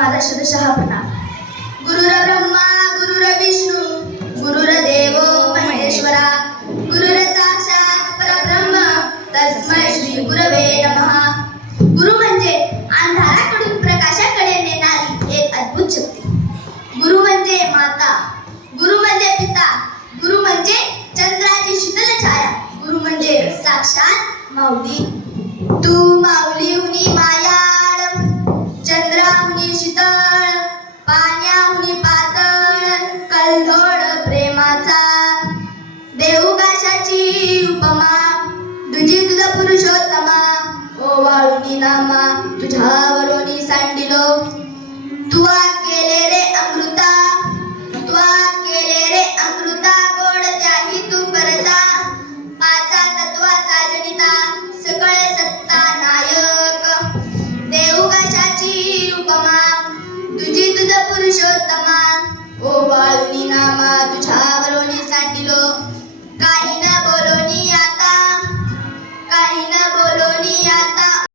माझा शतशः प्रणाम. गुरुर्ब्रह्मा गुरुर्विष्णू गुरुर्देवो महेश्वरा गुरुर् साक्षात् परब्रह्म तस्मै श्री गुरवे नमः. गुरु म्हणजे अंधाराकडून प्रकाशाकडे नेणारी एक अद्भुत शक्ती. गुरु म्हणजे माता, गुरु म्हणजे पिता, गुरु म्हणजे चंद्राची शीतल छाया, गुरु म्हणजे साक्षात माऊली. तू माऊली हुनी मायाळ, चंद्राहुनी शीतळ, पाण्याहुनी पातळ, कल्लोळ प्रेमाचा, देवगाशाची उपमा, तुझी तुझ पुरुषोत्तमा, ओवाळुनी नामा तुझ्यावरोनी सांडिलो. तुवा केले रे अमृता, तुवा केले रे अमृता, गोड त्याही तू करता, पाचा तत्वाचा जनिता, सकळ सत्ता नायक, देवगाशाची उपमा, तुझी तुझ पुरुषोत्तमा, ओवाळुनी नामा तुझ्यावरोनी सांडिलो. काही न बोल